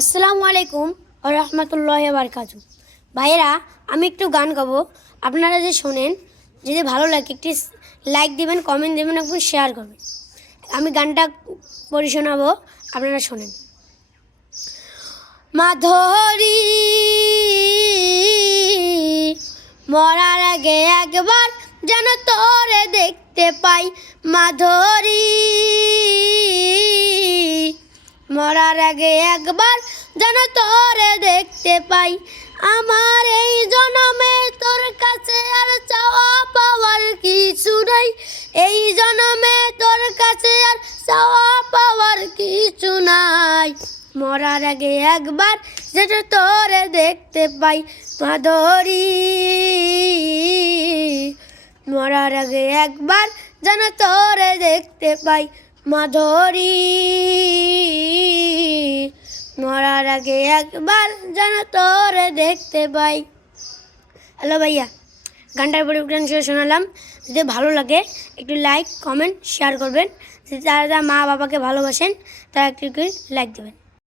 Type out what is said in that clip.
আসসালামু আলাইকুম ওয়া রাহমাতুল্লাহি ওয়া বারাকাতুহু। ভাইয়েরা, আমি একটু গান গাবো। আপনারা যে শোনেন, যদি ভালো লাগে একটি লাইক দিবেন, কমেন্ট দেবেন, একটু শেয়ার করবেন। আমি গানটা পড়ে শোনাবো, আপনারা শোনেন। মাধুরী, মরার আগে একবার যেন তোরে দেখতে পাই। মাধুরী, মরার আগে একবার যেন তোরে দেখতে পাই। আমার এই জনমে তোর কাছে আর চাওয়া পাওয়ার কিছু নাই। এই জনমে তোর কাছে আর চাওয়া পাওয়ার কিছু নাই। মরার আগে একবার যেন তোরে দেখতে পাই। মাধুরী, মরার আগে একবার যেন তোরে দেখতে পাই। মাধুরী, মরার আগে একবার যেন তোরে দেখতে পাই। হ্যালো ভাইয়া, গানটার পরিবর্তন শোনালাম। যদি ভালো লাগে একটু লাইক, কমেন্ট, শেয়ার করবেন। যারা মা বাবাকে ভালোবাসেন তারা একটু লাইক দেবেন।